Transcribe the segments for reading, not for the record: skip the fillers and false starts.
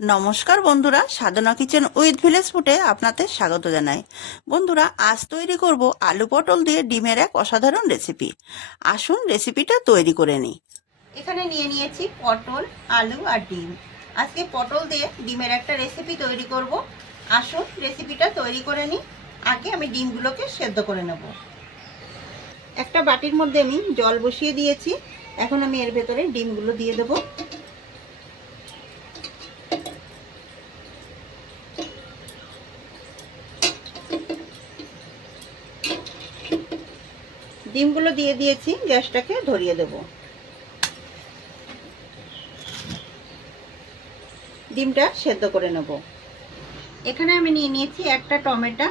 নমস্কার বন্ধুরা, সাধনা kitchen with village ফুডে আপনাদের স্বাগত জানাই। বন্ধুরা, আজ তৈরি করব আলু পটল দিয়ে ডিমের এক অসাধারণ রেসিপি। আসুন রেসিপিটা তৈরি করে নিই। এখানে নিয়ে নিয়েছি পটল, আলু আর ডিম। আজকে পটল দিয়ে ডিমের একটা রেসিপি তৈরি করব। আসুন রেসিপিটা তৈরি করে নিই। আগে আমি ডিমগুলোকে সেদ্ধ করে নেব। একটা বাটির মধ্যে আমি জল বসিয়ে দিয়েছি। এখন আমি এর ভেতরে ডিমগুলো দিয়ে দেবো। ডিমগুলো দিয়ে দিয়েছি, গ্যাসটাকে ধরিয়ে দেব। ডিমটা সেদ্ধ করে নেব। এখানে আমি নিয়ে নিয়েছি একটা টমেটো,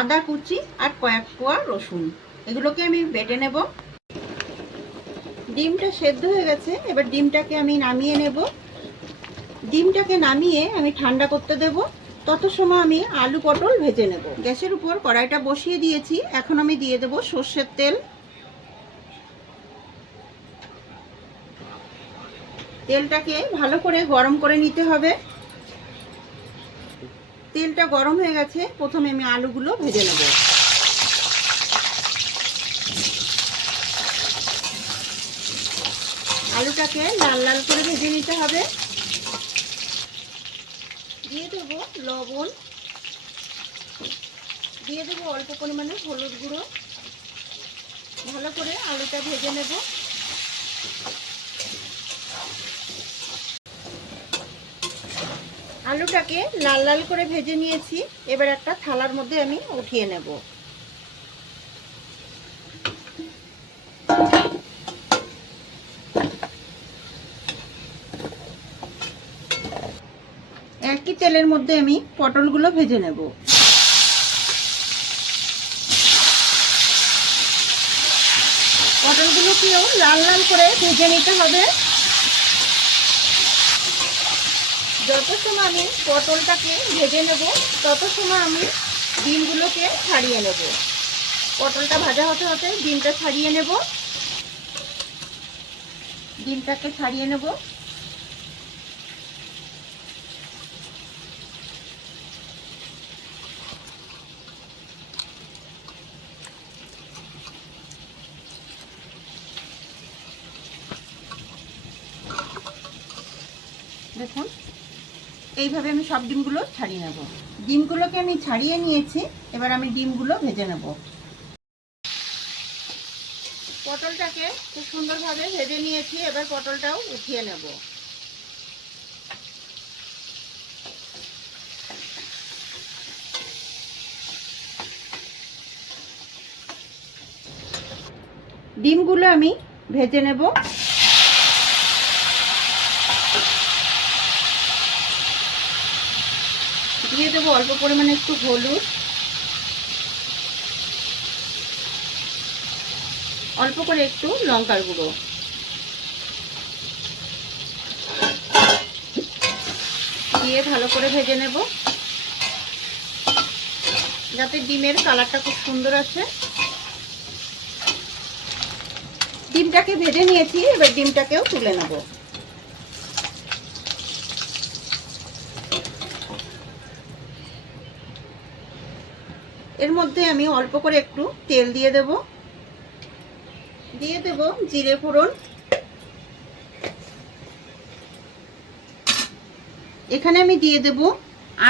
আদা কুচি আর কয়েক কোয়া রসুন। এগুলোকে আমি বেটে নেব। ডিমটা সেদ্ধ হয়ে গেছে, এবার ডিমটাকে আমি নামিয়ে নেব। ডিমটাকে নামিয়ে আমি ঠান্ডা করতে দেব। তত সময় আমি আলু পটল ভেজে নেব। গ্যাসের উপর কড়াইটা বসিয়ে দিয়েছি। এখন আমি দিয়ে দেব সর্ষের তেল। তেলটাকে ভালো করে গরম করে নিতে হবে। তেলটা গরম হয়ে গেছে, প্রথমে আমি আলুগুলো ভেজে নেব। আলুটাকে লাল লাল করে ভেজে নিতে হবে। দিয়ে দেব লবণ, দিয়ে দেব অল্প পরিমাণে হলুদ গুঁড়ো। ভালো করে আলুটা ভেজে নেব। আলুটাকে লাল লাল করে ভেজে নিয়েছি। এবার একটা থালার মধ্যে আমি উঠিয়ে নেব। একই তেলের মধ্যে আমি পটলগুলো ভেজে নেব। পটলগুলোকেও লাল লাল করে ভেজে নিতে হবে। যত সময় আমি পটলটাকে ভেজে নেব, তত সময় আমি ডিমগুলোকে ছাড়িয়ে নেব। পটলটা ভাজা হতে হতে ডিমটা ছাড়িয়ে নেব। ডিমটাকে ছাড়িয়ে নেব। দেখুন, এইভাবে আমি সব ডিমগুলো ছাড়িয়ে নেব। ডিমগুলোকে আমি ছাড়িয়ে নিয়েছি। এবার আমি ডিমগুলো ভেজে নেব। পটলটাকে খুব সুন্দরভাবে ভেজে নিয়েছি। এবার পটলটাও উঠিয়ে নেব। ডিমগুলো আমি ভেজে নেব। দিয়ে দেবো অল্প পরিমাণে একটু হলুদ, অল্প করে একটু লঙ্কার গুঁড়ো দিয়ে ভালো করে ভেজে নেব, যাতে ডিমের কালারটা খুব সুন্দর আসে। ডিমটাকে ভেজে নিয়েছি। এবার ডিমটাকেও তুলে নেব। এর মধ্যে আমি অল্প করে একটু তেল দিয়ে দেব। দিয়ে দেব জিরে ফোড়ন। এখানে আমি দিয়ে দেব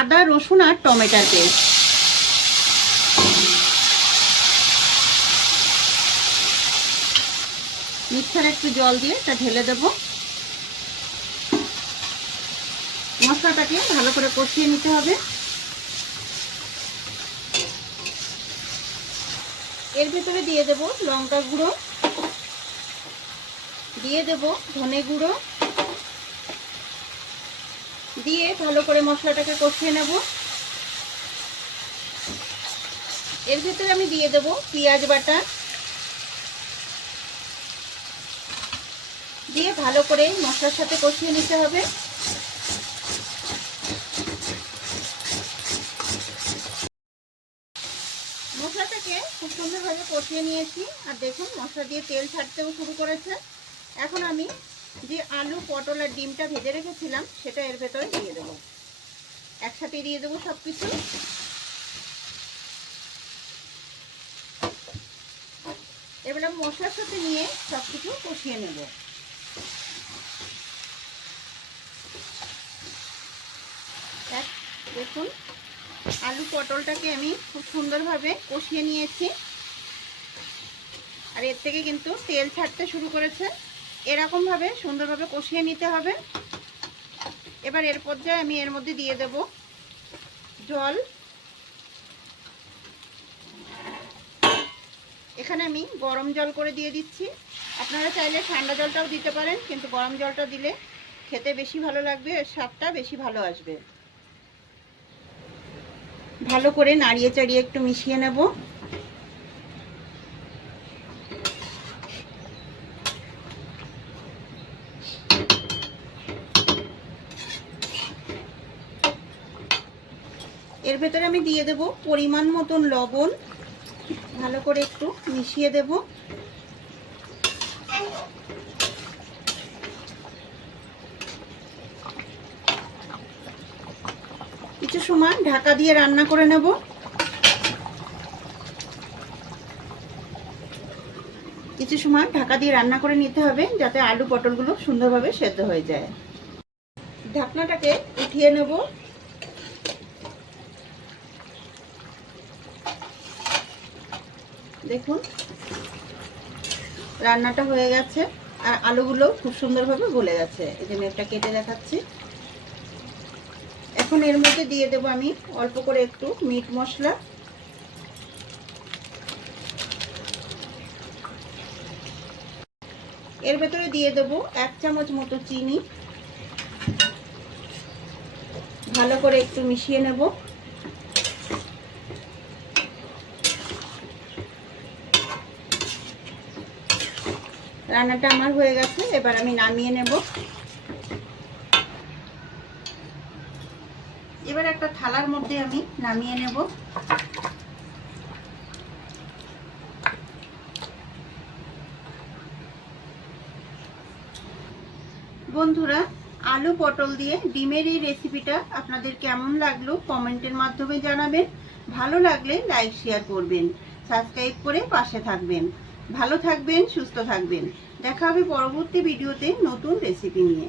আদা রসুন আর টমেটোর পেস্ট। মিক্সারে একটু জল দিয়ে এটা ঢেলে দেব। মশলাটাকে ভালো করে কষিয়ে নিতে হবে। এর ভিতরে দিয়ে দেব লঙ্কা গুঁড়ো, দিয়ে দেব ধনে গুঁড়ো, দিয়ে ভালো করে মশলাটাকে কষিয়ে নেব। এর ভিতরে আমি দিয়ে দেব পেঁয়াজ বাটা, দিয়ে ভালো করে মশলার সাথে কষিয়ে নিতে হবে। মশলাটাকে খুব সুন্দরভাবে কষিয়ে নিয়েছি। আর দেখুন, মশলা দিয়ে তেল ছাড়তেও শুরু করেছে। এখন আমি যে আলু পটল আর ডিমটা ভেজে রেখেছিলাম সেটা এর ভেতরে দিয়ে দেবো। একসাথে দিয়ে দেবো সব কিছু। এবার আমি মশলার সাথে নিয়ে সব কিছু কষিয়ে নেব। দেখুন আলু পটলটাকে আমি খুব সুন্দরভাবে কষিয়ে নিয়েছি, আর এর থেকে কিন্তু তেল ছাড়তে শুরু করেছে। এরকমভাবে সুন্দরভাবে কষিয়ে নিতে হবে। এবার এর পর্যায়ে আমি এর মধ্যে দিয়ে দেব জল। এখানে আমি গরম জল করে দিয়ে দিচ্ছি। আপনারা চাইলে ঠান্ডা জলটাও দিতে পারেন, কিন্তু গরম জলটা দিলে খেতে বেশি ভালো লাগবে, স্বাদটা বেশি ভালো আসবে। ভালো করে নাড়িয়ে চাড়িয়ে একটু মিশিয়ে নেব। এর ভেতরে আমি দিয়ে দেব পরিমাণ মতন লবণ। ভালো করে একটু মিশিয়ে দেব। কিছু সময় ঢাকা দিয়ে রান্না করে নেব। কিছু সময় ঢাকা দিয়ে রান্না করে নিতে হবে, যাতে আলু পটলগুলো সুন্দরভাবে সেদ্ধ হয়ে যায়। ঢাকনাটাকে উঠিয়ে নেব। দেখুন রান্নাটা হয়ে গেছে, আর আলুগুলো খুব সুন্দরভাবে গলে গেছে। এই যে আমি একটা কেটে দেখাচ্ছি। এখন এর মধ্যে দিয়ে দেব আমি অল্প করে একটু মিট মশলা। এর ভেতরে দিয়ে দেব 1 চামচ মতো চিনি। ভালো করে একটু মিশিয়ে নেব। রান্নাটা আমার হয়ে গেছে, এবার আমি নামিয়ে নেব। এবার একটা থালার মধ্যে আমি নামিয়ে নেব। বন্ধুরা, আলু পটল দিয়ে ডিমের এই রেসিপিটা আপনাদের কেমন লাগলো কমেন্টের মাধ্যমে জানাবেন। ভালো লাগলে লাইক শেয়ার করবেন, সাবস্ক্রাইব করে পাশে থাকবেন। ভালো থাকবেন, সুস্থ থাকবেন। দেখা হবে পরবর্তী ভিডিওতে নতুন রেসিপি নিয়ে।